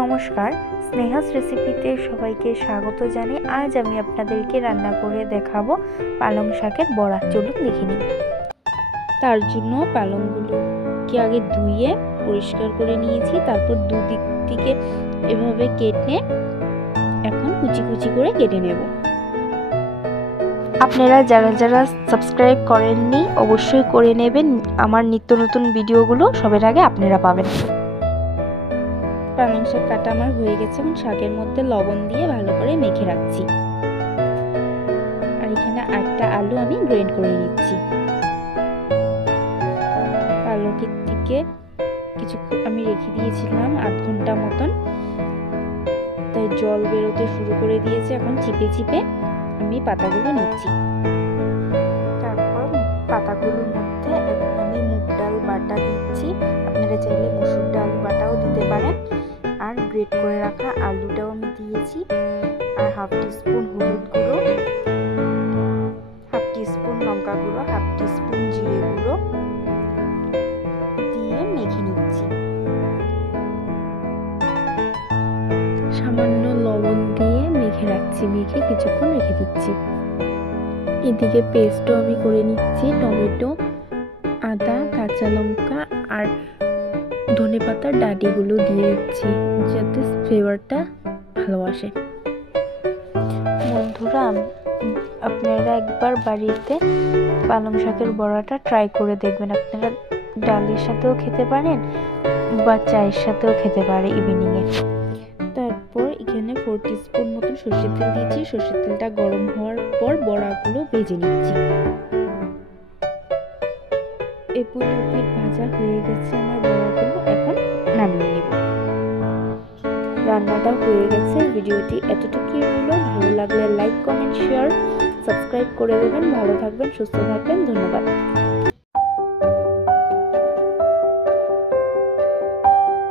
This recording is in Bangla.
নমস্কার। স্নেহাস রেসিপিতে সবাইকে স্বাগত জানাই আজ আমি আপনাদেরকে রান্না করে দেখাবো পালং শাকের বড়া চলুন দেখে নিই তার জন্য পালংগুলোকে আগে ধুয়ে পরিষ্কার করে নিয়েছি, তারপর দুদিক থেকে এভাবে কেটে এখন কুচি কুচি করে কেটে নেব। আপনারা যারা যারা সাবস্ক্রাইব করেননি, অবশ্যই করে নেবেন। আমার নিত্য নতুন ভিডিওগুলো সবার আগে আপনারা পাবেন। পালং শাক কাটা আমার হয়ে গেছে এবং শাকের মধ্যে লবণ দিয়ে ভালো করে মেখে রাখছি। আর এখানে একটা আলু আমি গ্রেড করে নিচ্ছি। পালকের দিকে কিছু আমি রেখে দিয়েছিলাম আধ ঘণ্টা মতন। তাই জল বেরোতে শুরু করে দিয়েছে এখন চিপে চিপে আমি পাতাগুলো নিচ্ছি। তারপর পাতাগুলোর মধ্যে আমি মুগ ডাল বাটা দিচ্ছি। আপনারা চাইলে মুসুর ডাল বাটাও দিতে পারেন। গ্রেট করে রাখা আলুটাও আমি দিয়েছি আর হাফ টিস্পুন হলুদ গুঁড়ো, হাফ টিস্পুন লঙ্কা গুঁড়ো, হাফ টিস্পুন জিরে গুঁড়ো দিয়ে মেখে নিচ্ছি। সামান্য লবণ দিয়ে মেখে রাখছি, মেখে কিছুক্ষণ রেখে দিচ্ছি। এদিকে পেস্টও আমি করে নিচ্ছি টমেটো, আদা, কাঁচা লঙ্কা আর ধনে পাতার ডাঁটিগুলো দিয়ে দিচ্ছি, যাতে ফ্লেভারটা ভালো আসে। বন্ধুরা, আপনারা একবার বাড়িতে পালং শাকের বড়াটা ট্রাই করে দেখবেন। আপনারা ডালের সাথেও খেতে পারেন বা চায়ের সাথেও খেতে পারে ইভিনিংয়ে তারপর এখানে ফোর স্পুন মতন সর্ষের তেল দিয়েছি। সর্ষের তেলটা গরম হওয়ার পর বড়াগুলো ভেজে নিচ্ছি। উপিট ভাজা হয়ে গেছে আমার এখন নামিয়ে নেব। রান্নাটা হয়ে গেছে। ভিডিওটি এতটুকুই রইল। ভালো লাগলে লাইক, কমেন্ট, শেয়ার, সাবস্ক্রাইব করে দেবেন। ভালো থাকবেন, সুস্থ থাকবেন। ধন্যবাদ।